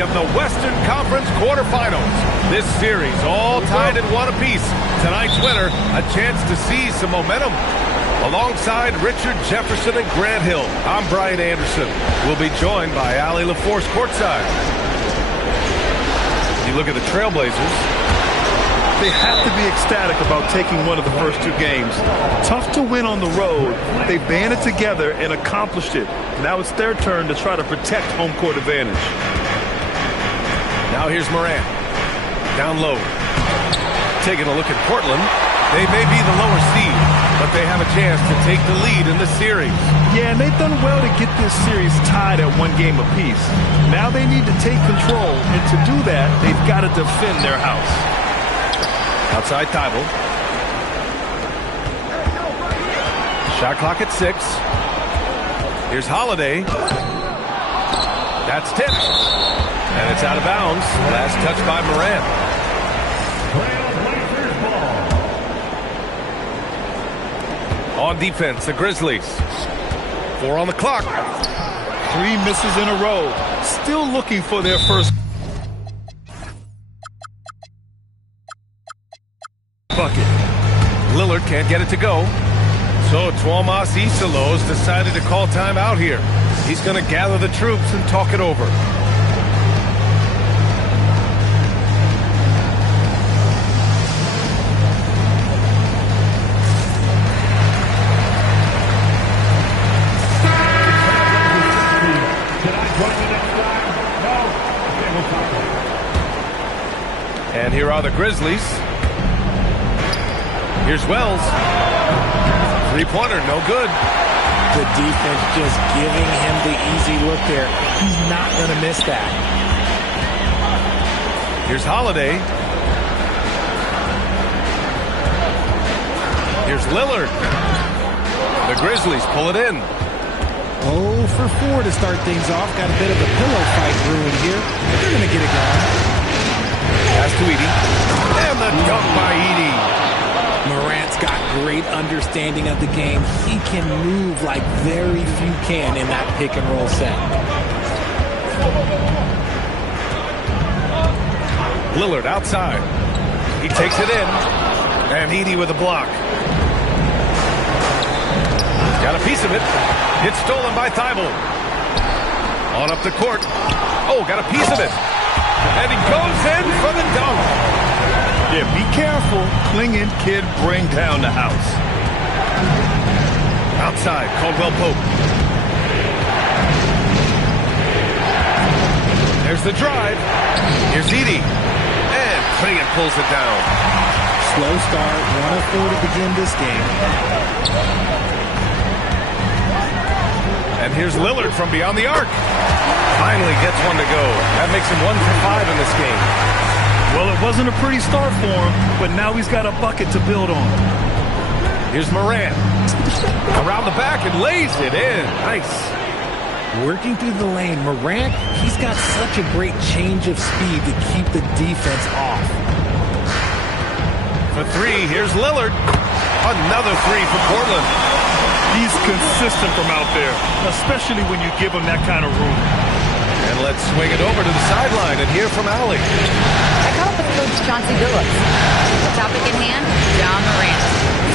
of the Western Conference quarterfinals. This series all tied at 1 apiece. Tonight's winner, a chance to seize some momentum. Alongside Richard Jefferson and Grant Hill, I'm Brian Anderson. We'll be joined by Allie LaForce courtside. You look at the Trailblazers. They have to be ecstatic about taking one of the first 2 games. Tough to win on the road. They banded together and accomplished it. Now it's their turn to try to protect home court advantage. Now here's Morant. Down low. Taking a look at Portland. They may be the lower seed, but they have a chance to take the lead in the series. Yeah, and they've done well to get this series tied at 1 game apiece. Now they need to take control, and to do that, they've got to defend their house. Outside Thibault. Shot clock at 6. Here's Holiday. That's tipped. And it's out of bounds. Last touch by Morant. On defense, the Grizzlies. 4 on the clock. 3 misses in a row. Still looking for their first bucket. Lillard can't get it to go. So Tuomas Isalos decided to call timeout here. He's going to gather the troops and talk it over. And here are the Grizzlies. Here's Wells. 3-pointer, no good. The defense just giving him the easy look there. He's not going to miss that. Here's Holiday. Here's Lillard. The Grizzlies pull it in. 0 for 4 to start things off. Got a bit of a pillow fight brewing here. They're going to get it going. Pass to Edey. And the dunk by Edey. Morant's got great understanding of the game. He can move like very few can in that pick and roll set. Lillard outside. He takes it in. And Edey with a block. Got a piece of it. It's stolen by Thibault. On up the court. Oh, got a piece of it. And he goes in for the dunk. Yeah, be careful. Clinging kid bring down the house. Outside, Caldwell Pope. There's the drive. Here's Edey. And Clingan pulls it down. Slow start, 1 of 4 to begin this game. And here's Lillard from beyond the arc. Finally gets one to go. That makes him 1 for 5 in this game. Well, it wasn't a pretty start for him, but now he's got a bucket to build on. Here's Morant. Around the back and lays it in. Nice. Working through the lane, Morant, he's got such a great change of speed to keep the defense off. For 3, here's Lillard. Another 3 for Portland. He's consistent from out there, especially when you give him that kind of room. And let's swing it over to the sideline and hear from Allie. I caught up with Coach Chauncey Billups. The topic at hand, John Morant.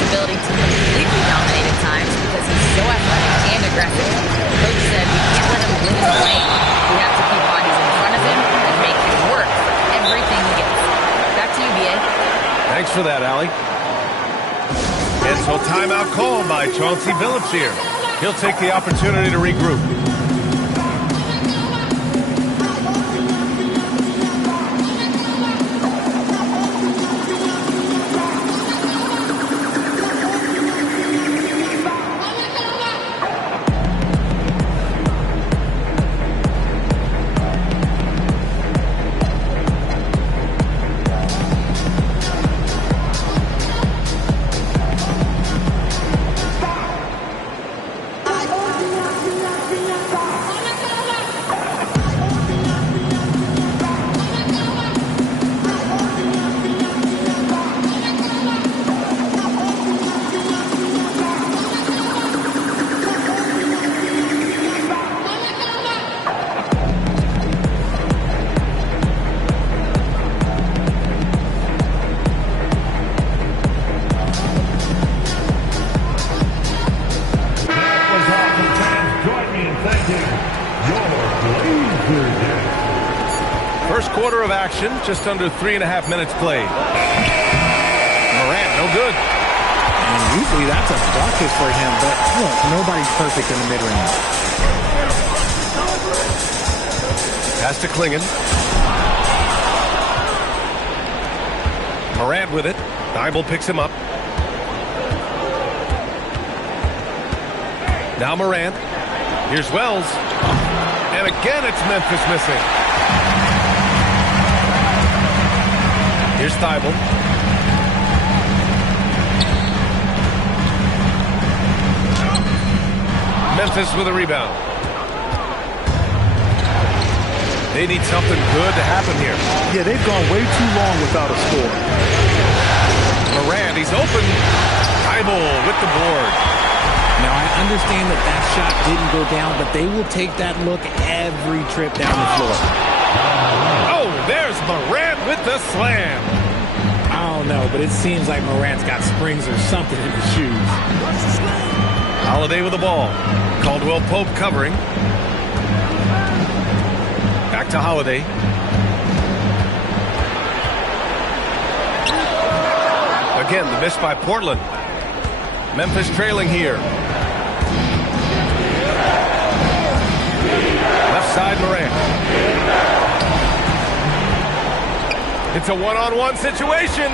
His ability to completely dominate at times because he's so athletic and aggressive. The coach said we can't let him win in the lane. We have to keep bodies in front of him and make him work for everything he gets. Back to you, B.A. Thanks for that, Allie. And so timeout called by Chauncey Billups here. He'll take the opportunity to regroup. quarter of action, just under 3.5 minutes played. Morant, no good. And usually that's a bucket for him, but look, nobody's perfect in the mid-range. Pass to Klingon. Morant with it. Thibault picks him up. Now Morant. Here's Wells. And again, it's Memphis missing. Here's Thibault. Memphis with a rebound. They need something good to happen here. Yeah, they've gone way too long without a score. Morant, he's open. Thibault with the board. Now, I understand that that shot didn't go down, but they will take that look every trip down the floor. Oh, there's Morant with the slam. I don't know, but it seems like Morant's got springs or something in his shoes. Holiday with the ball. Caldwell Pope covering. Back to Holiday. Again, the miss by Portland. Memphis trailing here. Left side, Morant. It's a one-on-one situation.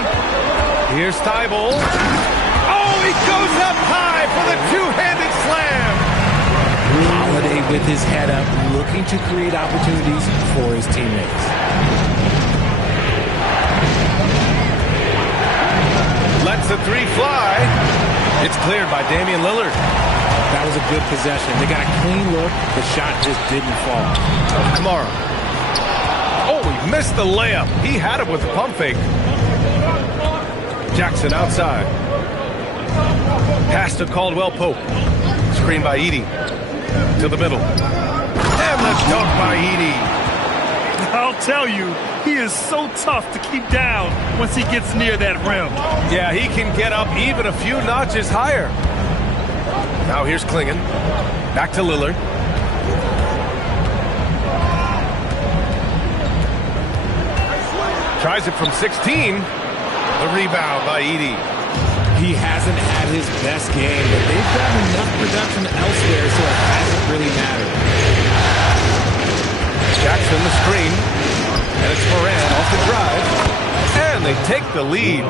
Here's Thibault. Oh, he goes up high for the two-handed slam. Holiday with his head up, looking to create opportunities for his teammates. Lets the three fly. It's cleared by Damian Lillard. That was a good possession. They got a clean look. The shot just didn't fall. Kamara. Oh, he missed the layup. He had it with the pump fake. Jackson outside. Pass to Caldwell Pope. Screen by Edey. To the middle. And the dunk by Edey. I'll tell you, he is so tough to keep down once he gets near that rim. Yeah, he can get up even a few notches higher. Now here's Klingon. Back to Lillard. Tries it from 16. The rebound by Edey. He hasn't had his best game, but they've gotten enough production elsewhere, so it hasn't really mattered. Jackson the screen. And it's Morant off the drive. And they take the lead.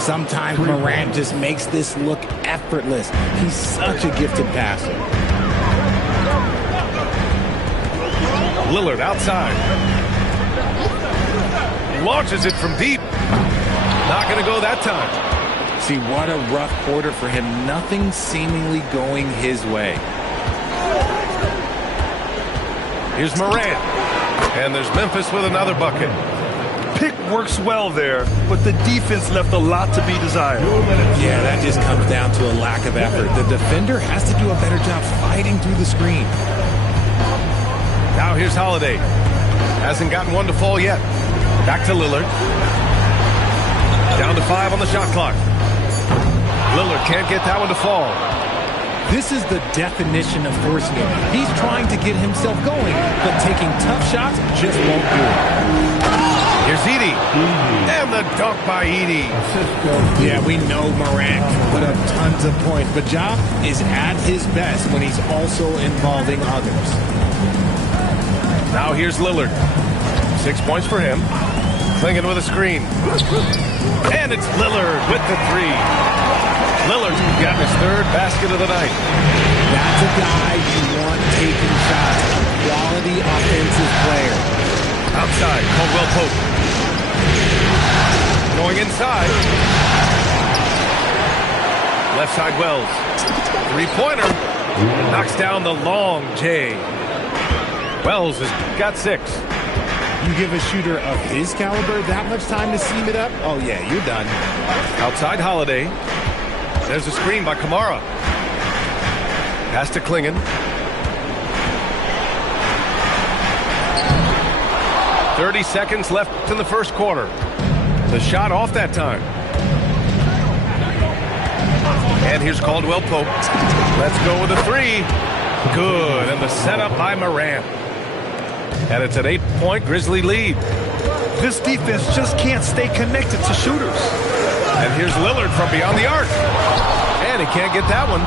Sometimes Morant just makes this look effortless. He's such a gifted passer. Lillard outside. Launches it from deep. Not going to go that time. See, what a rough quarter for him. Nothing seemingly going his way. Here's Morant. And there's Memphis with another bucket. Pick works well there, but the defense left a lot to be desired. Yeah, that just comes down to a lack of effort. The defender has to do a better job fighting through the screen. Now here's Holiday. Hasn't gotten one to fall yet. Back to Lillard. Down to 5 on the shot clock. Lillard can't get that one to fall. This is the definition of forcing it. He's trying to get himself going, but taking tough shots just won't do it. Here's Edey. And the dunk by Edey. Yeah, we know Morant can put up tons of points, but Ja is at his best when he's also involving others. Now here's Lillard. 6 points for him. Klingon with a screen. And it's Lillard with the three. Lillard's got his third basket of the night. That's a guy you want taking shots. A quality offensive player. Outside, Caldwell Pope. Going inside. Left side, Wells. Three-pointer. Knocks down the long J. Wells has got 6. You give a shooter of his caliber that much time to seam it up? Oh, yeah, you're done. Outside Holiday. There's a screen by Kamara. Pass to Klingon. .30 seconds left in the first quarter. The shot off that time. And here's Caldwell Pope. Let's go with a three. Good. And the setup by Morant. And it's an 8-point Grizzly lead. This defense just can't stay connected to shooters. And here's Lillard from beyond the arc. And he can't get that one.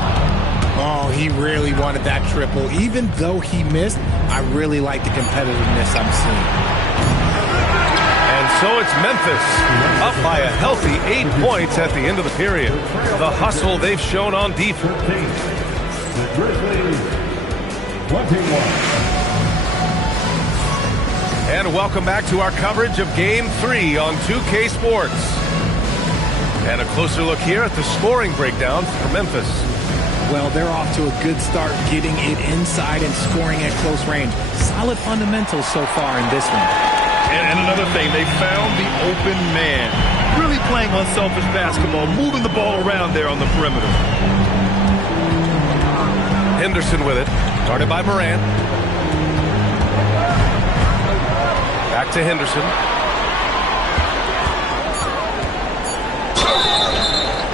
Oh, he really wanted that triple. Even though he missed, I really like the competitiveness I'm seeing. And so it's Memphis, up by a healthy 8 points at the end of the period. The hustle they've shown on defense. The Grizzlies, 21. And welcome back to our coverage of Game 3 on 2K Sports. And a closer look here at the scoring breakdown for Memphis. Well, they're off to a good start getting it inside and scoring at close range. Solid fundamentals so far in this one. And another thing, they found the open man. Really playing unselfish basketball, moving the ball around there on the perimeter. Henderson with it, guarded by Morant. Back to Henderson.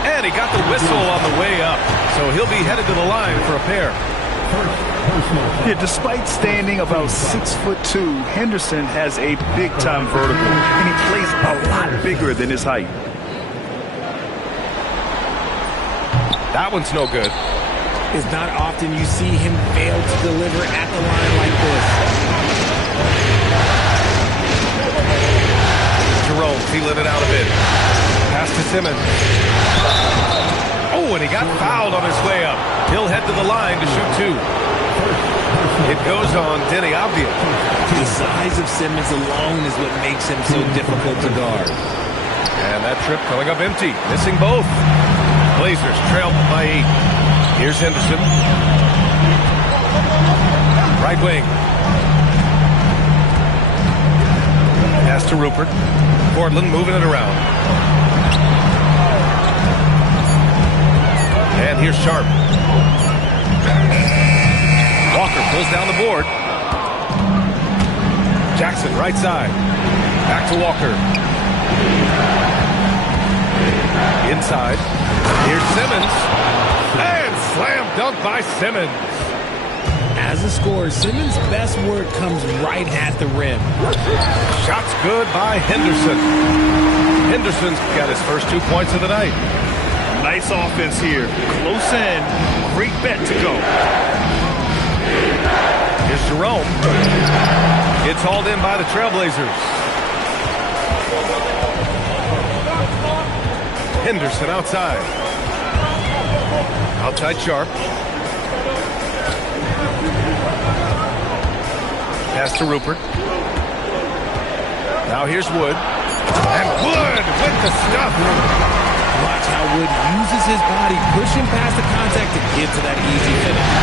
And he got the whistle on the way up, so he'll be headed to the line for a pair. Yeah, despite standing about 6'2", Henderson has a big-time vertical, and he plays a lot bigger than his height. That one's no good. It's not often you see him fail to deliver at the line like this. Jerome feeling it out a bit. Pass to Simmons. Oh, and he got fouled on his way up. He'll head to the line to shoot two. It goes on Denny Avdia. The size of Simmons alone is what makes him so difficult to guard. And that trip coming up empty, missing both. Blazers trail by 8. Here's Henderson. Right wing. Pass to Rupert. Portland moving it around. And here's Sharp. Walker pulls down the board. Jackson right side. Back to Walker. Inside. Here's Simmons. And slam dunk by Simmons. As a scorer, Simmons' best work comes right at the rim. Shots good by Henderson. Henderson's got his first 2 points of the night. Nice offense here. Close in. Great bet to go. Here's Jerome. It's hauled in by the Trailblazers. Henderson outside. Outside Sharp. Pass to Rupert. Now here's Wood. And Wood with the stuff. Watch how Wood uses his body, pushing past the contact to get to that easy finish.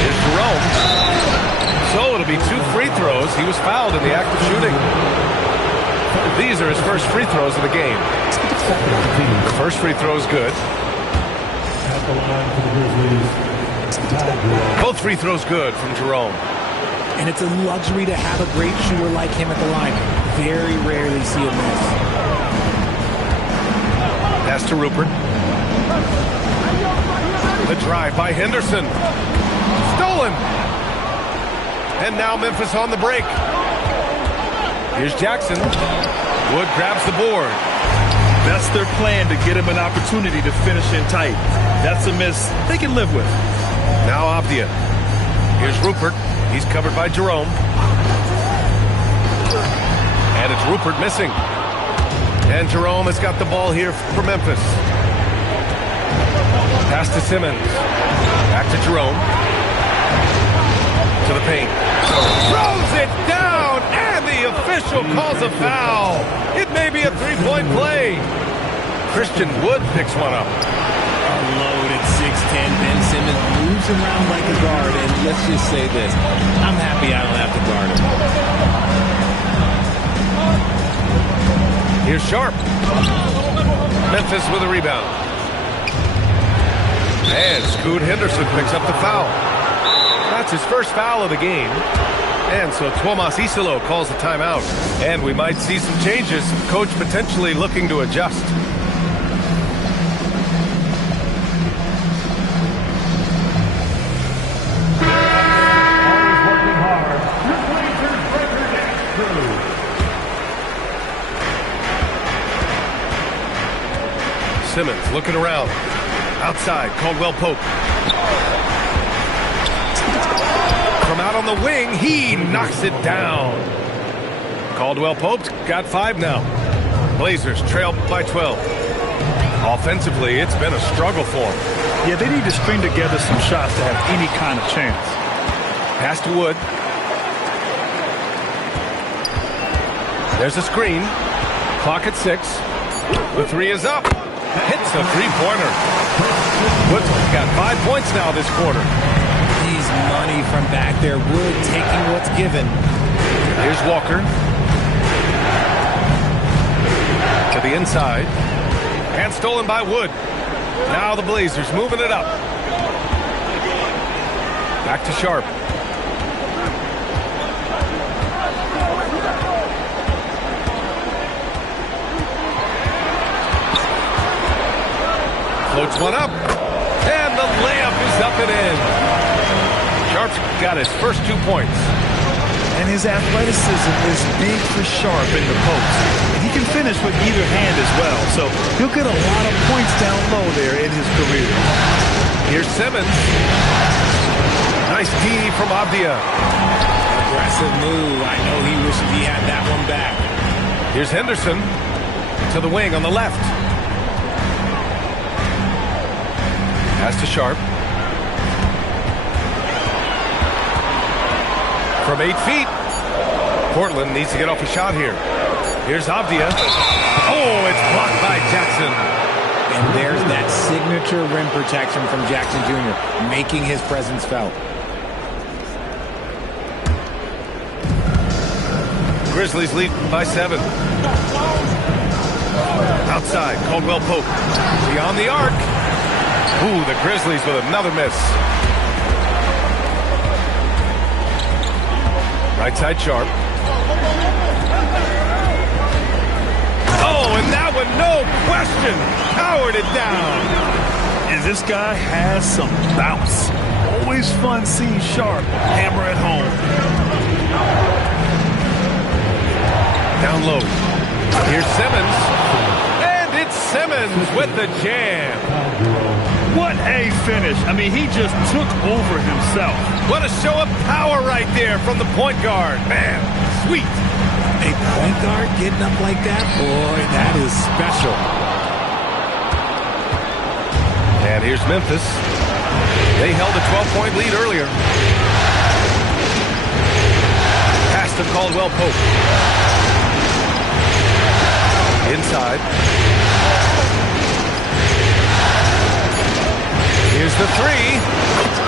Here's Jerome. So it'll be 2 free throws. He was fouled in the act of shooting. These are his first free throws of the game. The first free throw is good. Both free throws good from Jerome. And it's a luxury to have a great shooter like him at the line. Very rarely see a miss. Pass to Rupert. The drive by Henderson. Stolen. And now Memphis on the break. Here's Jackson. Wood grabs the board. That's their plan, to get him an opportunity to finish in tight. That's a miss they can live with. Now Avdia. Here's Rupert. He's covered by Jerome. And it's Rupert missing. And Jerome has got the ball here for Memphis. Pass to Simmons. Back to Jerome. To the paint. Throws it down, and the official calls a foul. It may be a 3-point play. Christian Wood picks one up. A loaded 6'10", Ben Simmons moves around like a guard, and let's just say this. I'm happy I don't have to guard him. Here's Sharp. Memphis with a rebound. And Scoot Henderson picks up the foul. That's his first foul of the game. And so Tuomas Isilo calls the timeout. And we might see some changes. Coach potentially looking to adjust. Simmons looking around. Outside, Caldwell Pope. From out on the wing, he knocks it down. Caldwell Pope's got 5 now. Blazers trail by 12. Offensively, it's been a struggle for them. Yeah, they need to string together some shots to have any kind of chance. Pass to Wood. There's a screen. Clock at 6. The 3 is up. Hits a three-pointer. Wood's got 5 points now this quarter. He's money from back there. Wood taking what's given. Here's Walker. To the inside. And stolen by Wood. Now the Blazers moving it up. Back to Sharp. Floats one up. And the layup is up and in. Sharp's got his first 2 points. And his athleticism is big for Sharp in the post. And he can finish with either hand as well. So he'll get a lot of points down low there in his career. Here's Simmons. Nice D from Avdia. Aggressive move. I know he wishes he had that one back. Here's Henderson to the wing on the left. Pass to Sharp. From 8 feet. Portland needs to get off a shot here. Here's Avdia. Oh, it's blocked by Jackson. And there's that signature rim protection from Jackson Jr., making his presence felt. Grizzlies lead by 7. Outside, Caldwell Pope. Beyond the arc. Ooh, the Grizzlies with another miss. Right side, Sharp. Oh, and that one, no question, powered it down. And this guy has some bounce. Always fun seeing Sharp hammer at home. Down low. Here's Simmons. And it's Simmons with the jam. What a finish. I mean, he just took over himself. What a show of power right there from the point guard. Man, sweet. A point guard getting up like that? Boy, that is special. And here's Memphis. They held a 12-point lead earlier. Pass to Caldwell Pope. Inside. Here's the 3.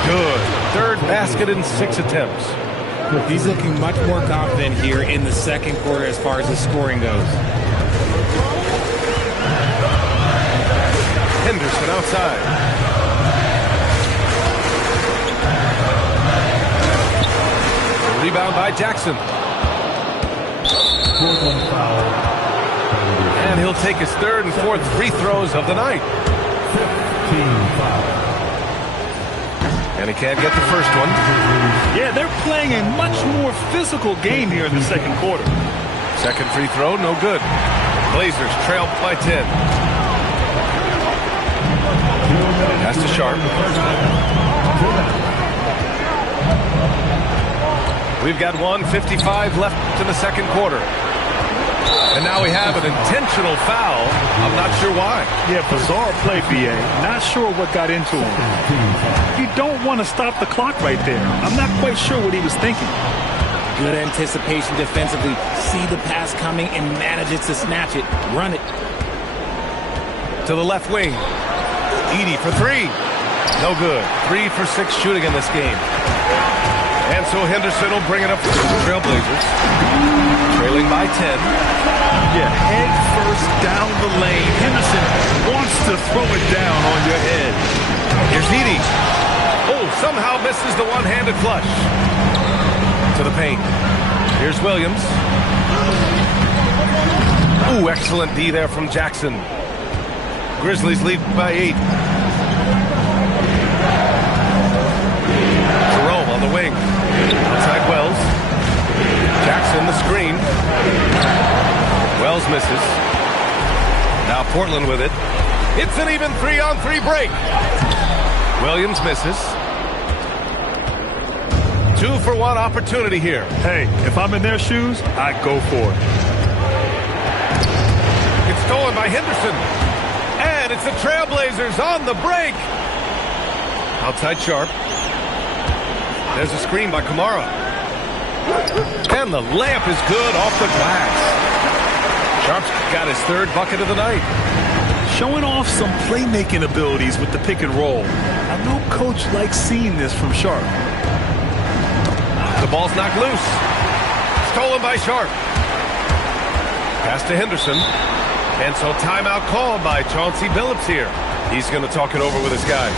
Good. Third basket in 6 attempts. He's looking much more confident here in the second quarter as far as the scoring goes. Henderson outside. Rebound by Jackson. And he'll take his third and fourth free throws of the night. And he can't get the first one. Yeah, they're playing a much more physical game here in the second quarter. Second free throw, no good. Blazers trail by 10. Pass to Sharp. We've got 1:55 left in the second quarter. And now we have an intentional foul. I'm not sure why. Yeah, bizarre play, B.A. Not sure what got into him. You don't want to stop the clock right there. I'm not quite sure what he was thinking. Good anticipation defensively. See the pass coming and manages to snatch it. Run it. To the left wing. Edey for 3. No good. 3 for 6 shooting in this game. And so Henderson will bring it up for the Trailblazers. Trailing by 10. Yeah, head first down the lane. Henderson wants to throw it down on your head. Here's Edey. Oh, somehow misses the one-handed flush. To the paint. Here's Williams. Ooh, excellent D there from Jackson. Grizzlies lead by 8. Jerome on the wing. Outside Wells. Jackson the screen. Wells misses. Now Portland with it. It's an even 3-on-3 break. Williams misses. 2-for-1 opportunity here. Hey, if I'm in their shoes, I'd go for it. It's stolen by Henderson. And it's the Trailblazers on the break. Outside Sharp. There's a screen by Kamara. And the layup is good off the glass. Sharp's got his third bucket of the night. Showing off some playmaking abilities with the pick and roll. I know Coach likes seeing this from Sharp. The ball's knocked loose. Stolen by Sharp. Pass to Henderson. And so timeout called by Chauncey Billups here. He's going to talk it over with his guys.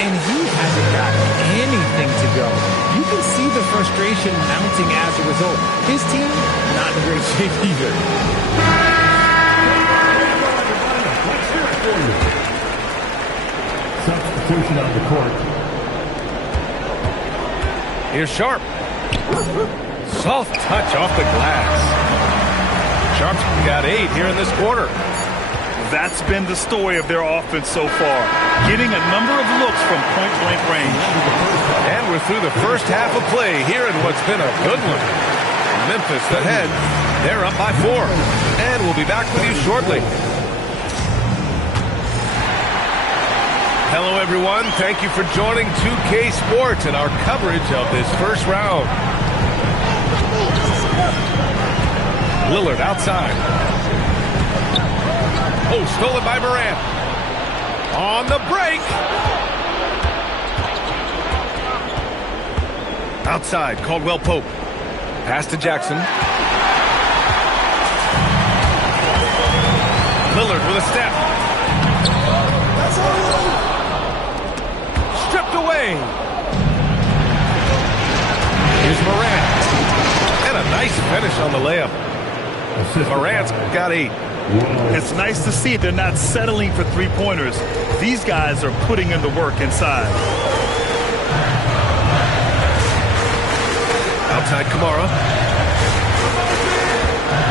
And he hasn't got anything to go. You can see the frustration mounting as a result. His team, not in great shape either. Substitution on the court. Here's Sharp. Soft touch off the glass. Sharp's got 8 here in this quarter. That's been the story of their offense so far. Getting a number of looks from point-blank range. And we're through the first half of play here in what's been a good one. Memphis ahead. They're up by 4. And we'll be back with you shortly. Hello, everyone. Thank you for joining 2K Sports and our coverage of this first round. Lillard outside. Oh, stolen by Morant. On the break. Outside, Caldwell Pope. Pass to Jackson. Lillard with a step. Stripped away. Here's Morant. And a nice finish on the layup. Morant's got 8. It's nice to see they're not settling for three-pointers. These guys are putting in the work inside. Outside Kamara.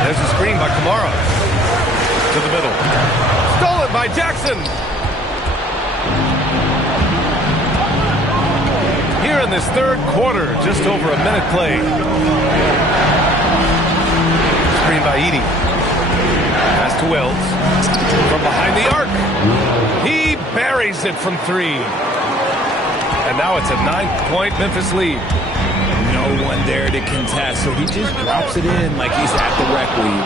There's a screen by Kamara. To the middle. Stolen by Jackson. Here in this third quarter, just over a minute played. Screen by Edey. Pass to Wells. From behind the arc. He buries it from 3. And now it's a 9-point Memphis lead. No one there to contest, so he just drops it in like he's at the rec league.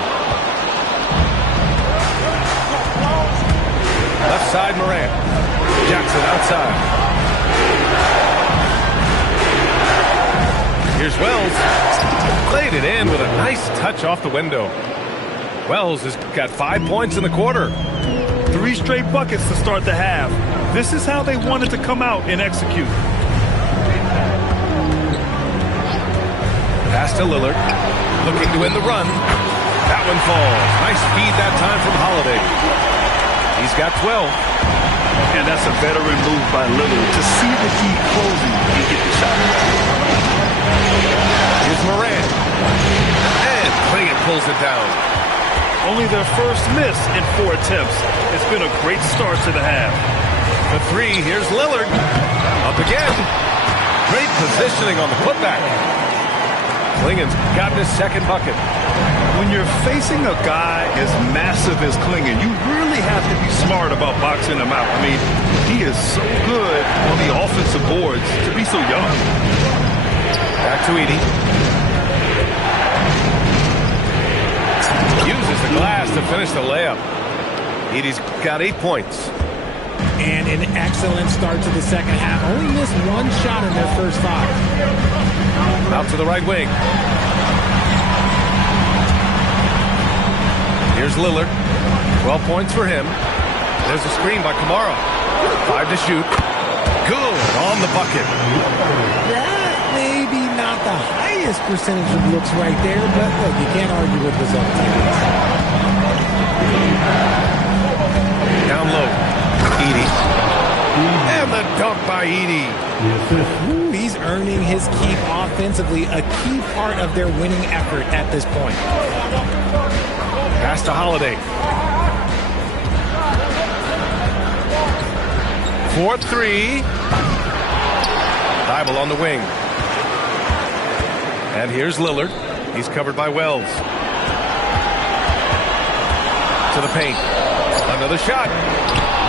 Left side, Morant. Jackson outside. Here's Wells. Played it in with a nice touch off the window. Wells has got 5 points in the quarter. 3 straight buckets to start the half. This is how they wanted to come out and execute. Pass to Lillard. Looking to win the run. That one falls. Nice feed that time from Holiday. He's got 12. And that's a veteran move by Lillard to see the key closing and get the shot. Here's Morant. And Clingan pulls it down. Only their first miss in 4 attempts. It's been a great start to the half. The 3, here's Lillard. Up again. Great positioning on the putback. Clingan's got his second bucket. When you're facing a guy as massive as Clingan, you really have to be smart about boxing him out. I mean, he is so good on the offensive boards to be so young. Back to Edey. Uses the glass to finish the layup. Edey's got 8 points. And an excellent start to the second half. Only missed 1 shot in their first 5. Out to the right wing. Here's Lillard. 12 points for him. There's a screen by Kamara. 5 to shoot. Good on the bucket. That maybe not the highest percentage of looks right there, but look, you can't argue with results. Down low. Edey. And the dunk by Edey. Ooh, he's earning his keep offensively, a key part of their winning effort at this point. Pass to Holiday. 4-3. Bible on the wing. And here's Lillard. He's covered by Wells. To the paint. Another shot.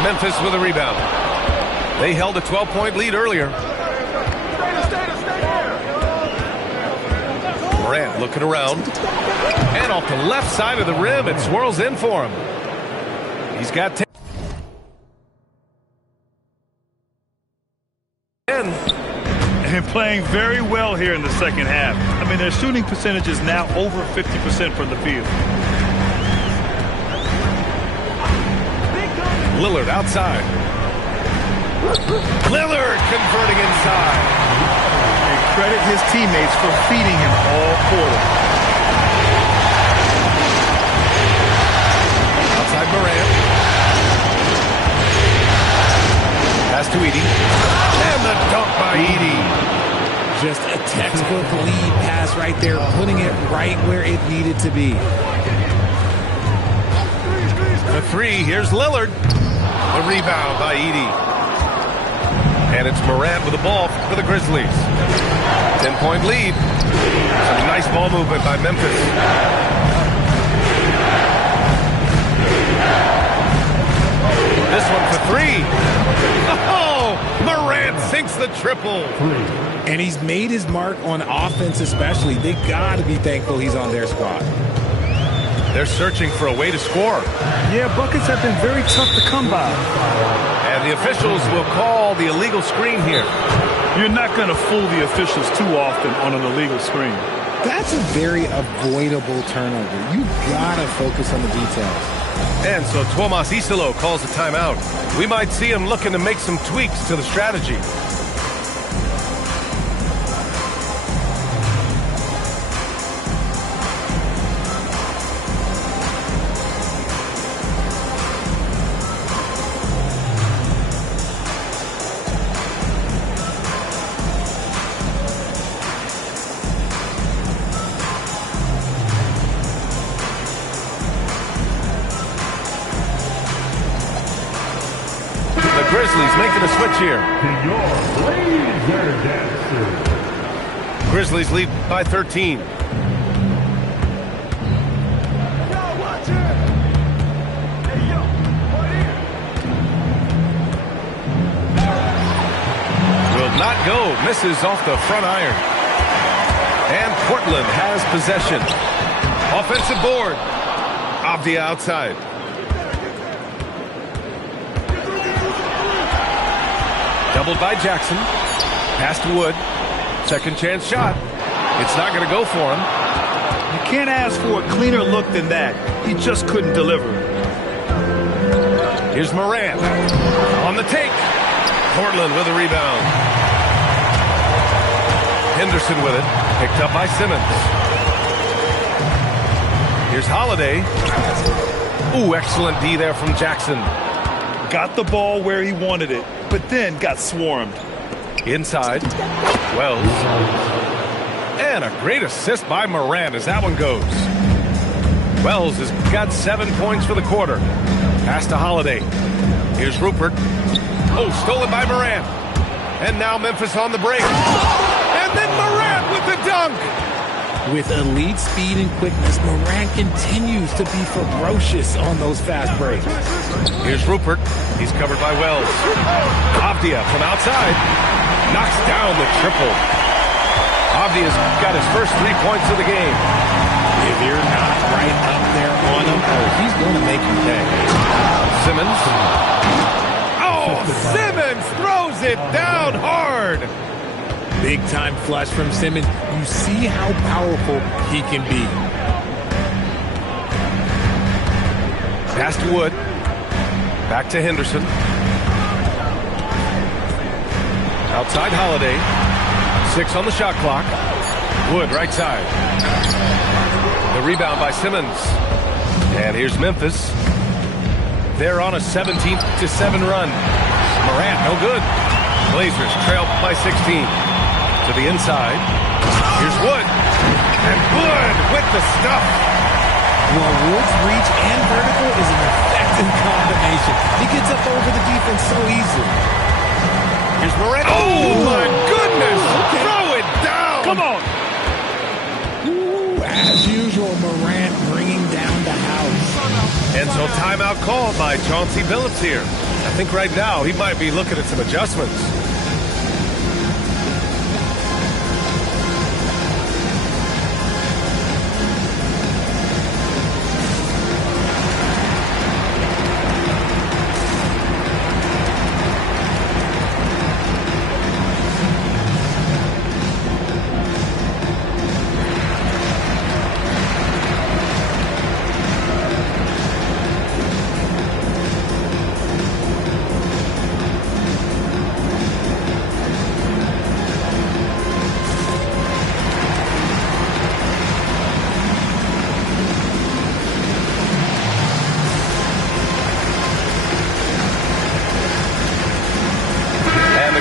Memphis with a rebound. They held a 12-point lead earlier. Morant looking around. And off the left side of the rim, it swirls in for him. He's got 10. And playing very well here in the second half. I mean, their shooting percentage is now over 50% from the field. Lillard outside. Lillard converting inside. And credit his teammates for feeding him all quarter. Outside Morant. Pass to Edey. And the dunk by Edey. Just a textbook lead pass right there, putting it right where it needed to be. The three, here's Lillard. The rebound by Edey. And it's Morant with the ball for the Grizzlies. 10-point lead. Some nice ball movement by Memphis. This one for three. Oh, Morant sinks the triple. And he's made his mark on offense especially. They got to be thankful he's on their squad. They're searching for a way to score. Yeah, buckets have been very tough to come by. And the officials will call the illegal screen here. You're not going to fool the officials too often on an illegal screen. That's a very avoidable turnover. You got to focus on the details. And so Tuomas Isalo calls a timeout. We might see him looking to make some tweaks to the strategy. Grizzlies making a switch here. Grizzlies lead by 13. Will not go. Misses off the front iron. And Portland has possession. Offensive board. Avdia outside. Doubled by Jackson. Pass to Wood. Second chance shot. It's not going to go for him. You can't ask for a cleaner look than that. He just couldn't deliver. Here's Morant. On the take. Portland with a rebound. Henderson with it. Picked up by Simmons. Here's Holiday. Ooh, excellent D there from Jackson. Got the ball where he wanted it, but then got swarmed. Inside. Wells. And a great assist by Morant as that one goes. Wells has got 7 points for the quarter. Pass to Holiday. Here's Rupert. Oh, stolen by Morant. And now Memphis on the break. And then Morant with the dunk. With elite speed and quickness, Morant continues to be ferocious on those fast breaks. Here's Rupert. He's covered by Wells. Avdia from outside knocks down the triple. Avdia's got his first 3 points of the game. If you're not right up there on him, he's going to make you pay. Simmons. Oh, Simmons throws it down hard. Big time flush from Simmons. You see how powerful he can be. Pass to Wood. Back to Henderson. Outside Holiday. 6 on the shot clock. Wood right side. The rebound by Simmons. And here's Memphis. They're on a 17-7 run. Morant, no good. Blazers trail by 16. To the inside. Here's Wood. And Wood with the stuff. Well, Wood's reach and vertical is an effective combination. He gets up over the defense so easily. Here's Morant. Oh, my goodness. Okay. Throw it down. Come on. Ooh, as usual, Morant bringing down the house. And so timeout called by Chauncey Billups here. I think right now he might be looking at some adjustments.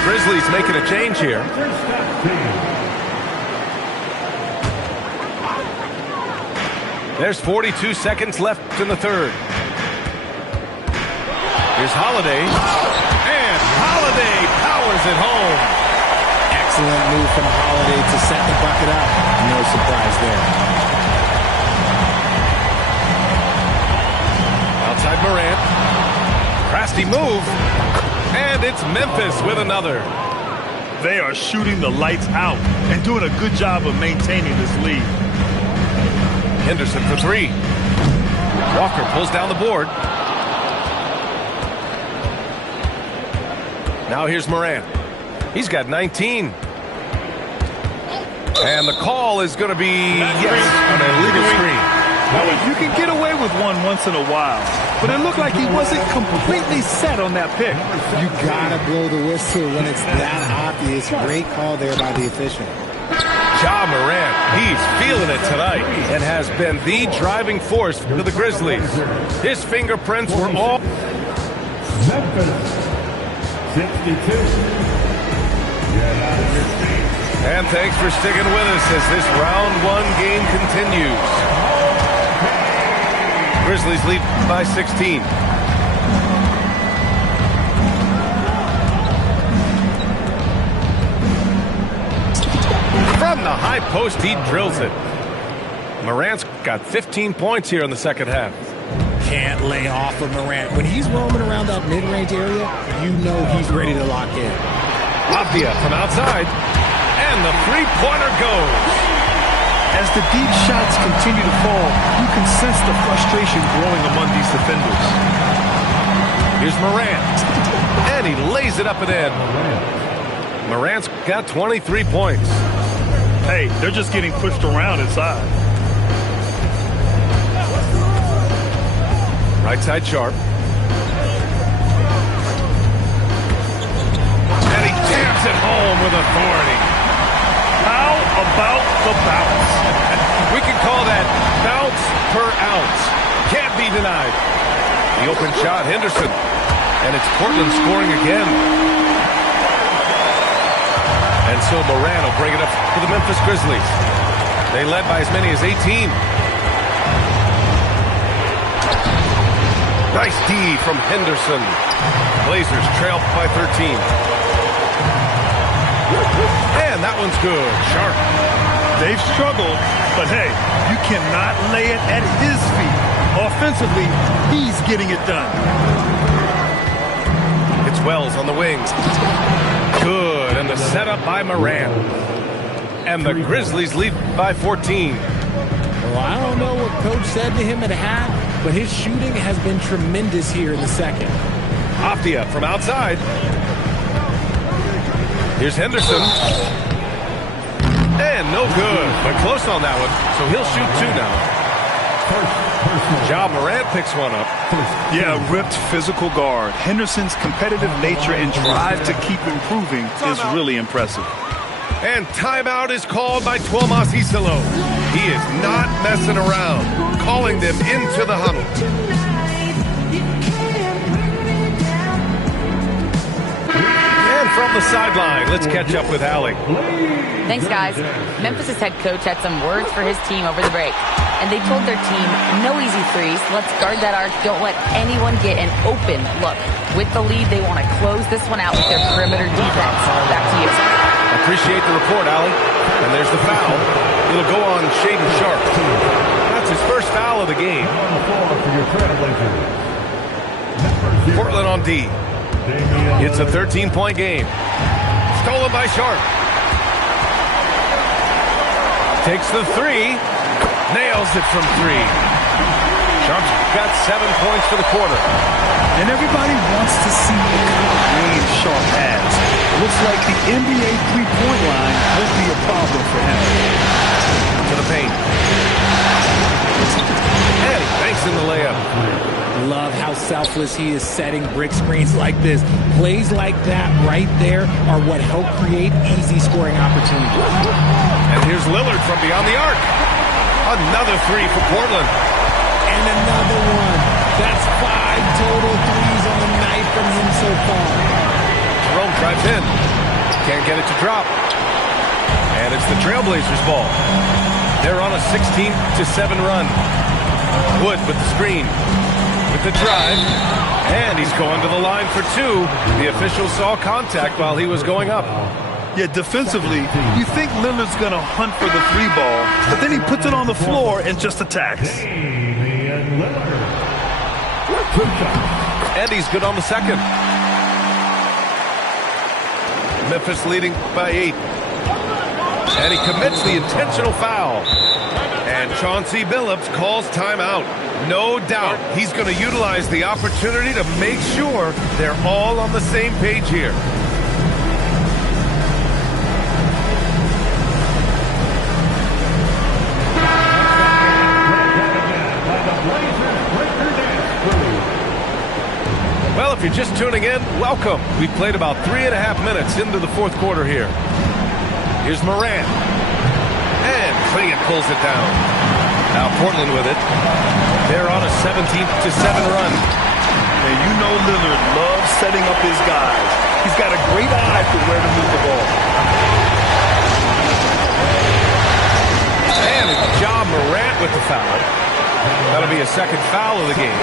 Grizzlies making a change here. There's 42 seconds left in the third. Here's Holiday. And Holiday powers it home. Excellent move from Holiday to set the bucket up. No surprise there. Outside Morant. Crafty move. And it's Memphis with another. They are shooting the lights out and doing a good job of maintaining this lead. Henderson for three. Walker pulls down the board. Now here's Morant. He's got 19. And the call is going to be, yes, an illegal screen. You can get away with one once in a while, but it looked like he wasn't completely set on that pick. You gotta blow the whistle when it's that obvious. Great call there by the official. Ja Morant, he's feeling it tonight and has been the driving force for the Grizzlies. His fingerprints were all... Memphis, 62. And thanks for sticking with us as this round one game continues. Grizzlies lead by 16. From the high post, he drills it. Morant's got 15 points here in the second half. Can't lay off of Morant. When he's roaming around that mid-range area, you know he's ready to lock in. Avdia from outside. And the three-pointer goes. As the deep shots continue to fall, you can sense the frustration growing among these defenders. Here's Morant. And he lays it up and in. Morant's got 23 points. Hey, they're just getting pushed around inside. Right side Sharp. And he jams it home with authority. How about the bounce? We can call that bounce per ounce. Can't be denied. The open shot, Henderson. And it's Portland scoring again. And so Morant will bring it up for the Memphis Grizzlies. They led by as many as 18. Nice D from Henderson. Blazers trail by 13. And that one's good. Sharp. They've struggled, but hey, you cannot lay it at his feet. Offensively, he's getting it done. It's Wells on the wings. Good, and the setup by Morant. And the Grizzlies lead by 14. Well, I don't know what Coach said to him at half, but his shooting has been tremendous here in the second. Avdia from outside. Here's Henderson. And no good, but close on that one. So he'll shoot two now. Ja Morant picks one up. Yeah, ripped physical guard. Henderson's competitive nature and drive to keep improving is really impressive. And timeout is called by Tuomas Isalo. He is not messing around, calling them into the huddle. And from From the sideline, let's catch up with Allie. Thanks, guys. Memphis' head coach had some words for his team over the break. And they told their team, no easy threes. Let's guard that arc. Don't let anyone get an open look. With the lead, they want to close this one out with their perimeter defense. Back to you. Appreciate the report, Allie. And there's the foul. It'll go on Shaedon Sharpe. That's his first foul of the game. Portland on D. It's a 13-point game. Stolen by Sharpe. Takes the three. Nails it from three. Sharpe's got 7 points for the quarter. And everybody wants to see the kind of range Sharpe has. It looks like the NBA three-point line won't be a problem for him. To the paint. And he banks in the layup. Love how selfless he is setting brick screens like this. Plays like that right there are what help create easy scoring opportunities. And here's Lillard from beyond the arc. Another three for Portland. And another one. That's 5 total threes on the night from him so far. Jerome drives in. Can't get it to drop. And it's the Trailblazers' ball. They're on a 16-7 run. Wood with the screen. With the drive. And he's going to the line for two. The official saw contact while he was going up. Yeah, defensively, you think Lillard's going to hunt for the three ball, but then he puts it on the floor and just attacks. And he's good on the second. Memphis leading by 8. And he commits the intentional foul. And Chauncey Billups calls timeout. No doubt he's going to utilize the opportunity to make sure they're all on the same page here. Well, if you're just tuning in, welcome. We've played about 3.5 minutes into the fourth quarter here. Here's Morant. And Clingan pulls it down. Now Portland with it. They're on a 17-7 run. And you know Lillard loves setting up his guys. He's got a great eye for where to move the ball. And it's Ja Morant with the foul. That'll be a second foul of the game.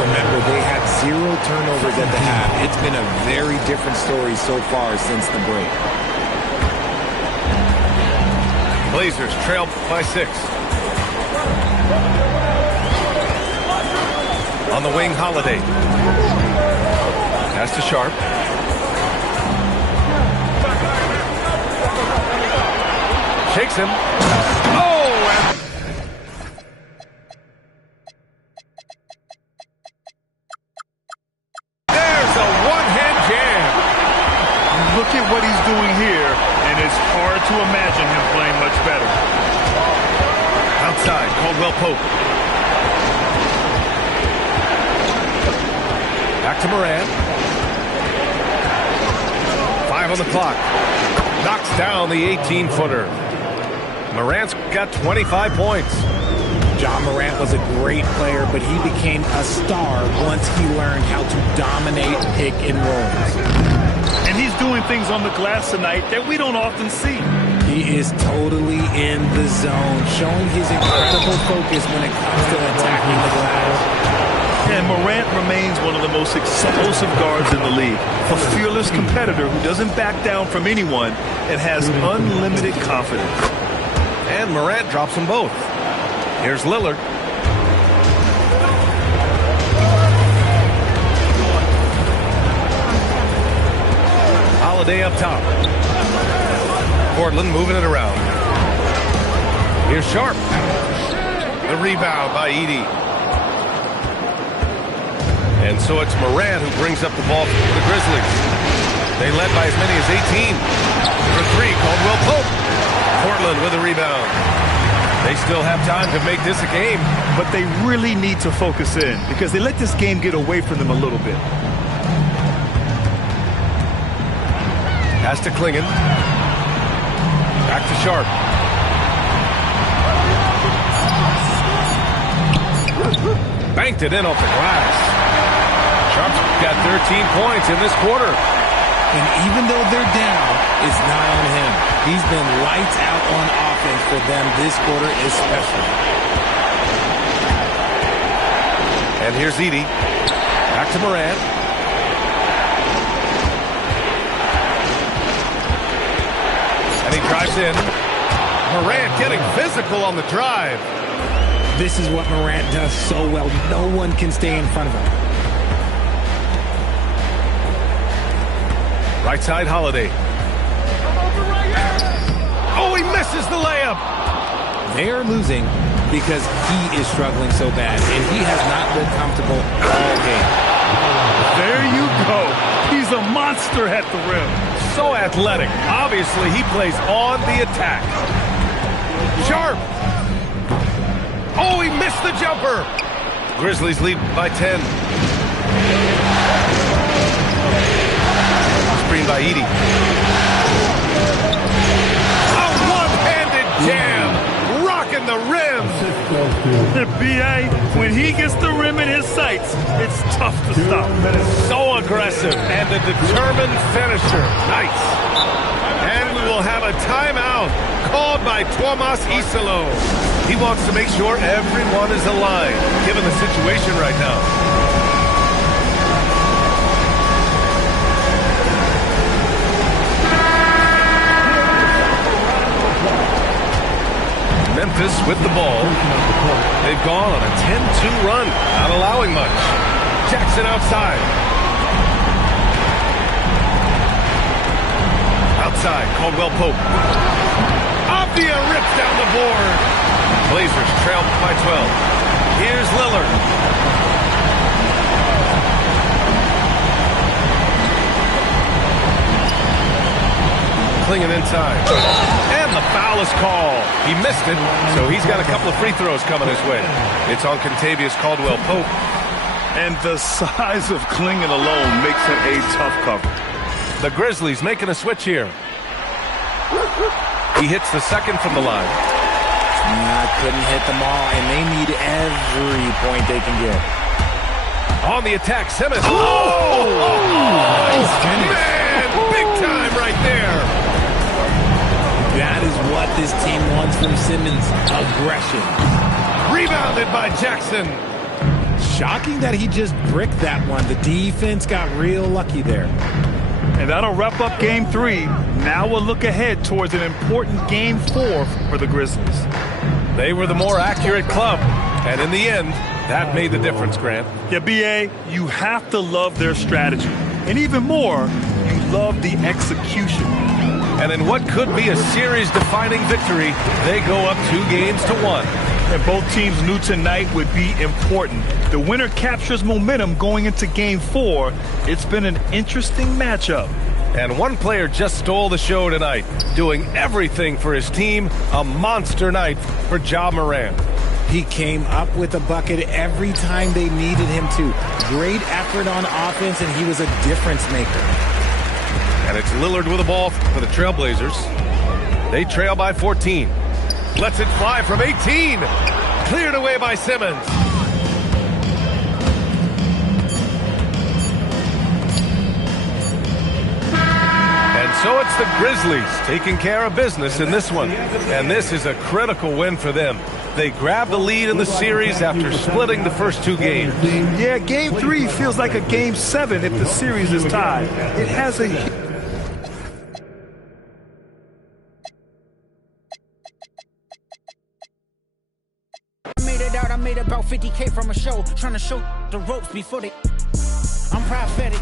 Remember, they had 0 turnovers at the half. It's been a very different story so far since the break. Blazers trail by 6. On the wing, Holiday. Pass to Sharpe. Shakes him. Oh, and there's a one-hand jam. Look at what he's doing here, and it's hard to imagine him playing much better. Outside, Caldwell Pope. Back to Morant. 5 on the clock. Knocks down the 18-footer. Morant's got 25 points. Ja Morant was a great player, but he became a star once he learned how to dominate pick and rolls. And he's doing things on the glass tonight that we don't often see. He is totally in the zone, showing his incredible focus when it comes to attacking the glass. And Morant remains one of the most explosive guards in the league. A fearless competitor who doesn't back down from anyone and has unlimited confidence. And Morant drops them both. Here's Lillard. Holiday up top. Portland moving it around. Here's Sharpe. The rebound by Edey. And so it's Morant who brings up the ball for the Grizzlies. They led by as many as 18. For 3, Caldwell Pope. Portland with a rebound. They still have time to make this a game. But they really need to focus in because they let this game get away from them a little bit. Pass to Clingan. Back to Sharpe. Banked it in off the glass. Sharpe's got 13 points in this quarter. And even though they're down, it's not on him. He's been lights out on offense for them this quarter especially. And here's Edey. Back to Morant. And he drives in. Morant getting physical on the drive. This is what Morant does so well. No one can stay in front of him. Right side, Holiday. Oh, he misses the layup. They are losing because he is struggling so bad, and he has not looked comfortable all game. There you go. He's a monster at the rim. So athletic. Obviously, he plays on the attack. Sharp. Oh, he missed the jumper. Grizzlies lead by 10. Screen by Edey. A one-handed jam. Rocking the rim. B.A., when he gets the rim in his sights, it's tough to stop. So aggressive and a determined finisher. Nice. And we will have a timeout called by Tomas Isalo. He wants to make sure everyone is aligned, given the situation right now. Memphis with the ball. They've gone on a 10-2 run, not allowing much. Jackson outside. Outside, Caldwell Pope. Avdija rips down the board. Blazers trail by 12. Here's Lillard. Clinging inside. And the foul is called. He missed it, so he's got a couple of free throws coming his way. It's on Kentavious Caldwell-Pope. And the size of Clinging alone makes it a tough cover. The Grizzlies making a switch here. He hits the second from the line. Couldn't hit them all, and they need every point they can get. On the attack, Simmons. Nice finish. Man, big time right there. That is what this team wants from Simmons. Aggression. Rebounded by Jackson. Shocking that he just bricked that one. The defense got real lucky there. And that'll wrap up Game 3. Now we'll look ahead towards an important Game 4 for the Grizzlies. They were the more accurate club. And in the end, that made the difference, Grant. Yeah, B.A., you have to love their strategy. And even more, you love the execution. And in what could be a series-defining victory, they go up 2-1. And both teams knew tonight would be important. The winner captures momentum going into Game 4. It's been an interesting matchup. And one player just stole the show tonight, doing everything for his team. A monster night for Ja Morant. He came up with a bucket every time they needed him to. Great effort on offense, and he was a difference maker. And it's Lillard with the ball for the Trailblazers. They trail by 14. Lets it fly from 18. Cleared away by Simmons. And so it's the Grizzlies taking care of business in this one. And this is a critical win for them. They grab the lead in the series after splitting the first 2 games. Yeah, Game 3 feels like a Game 7 if the series is tied. It has a... I made about 50K from a show, trying to show the ropes before they... I'm prophetic.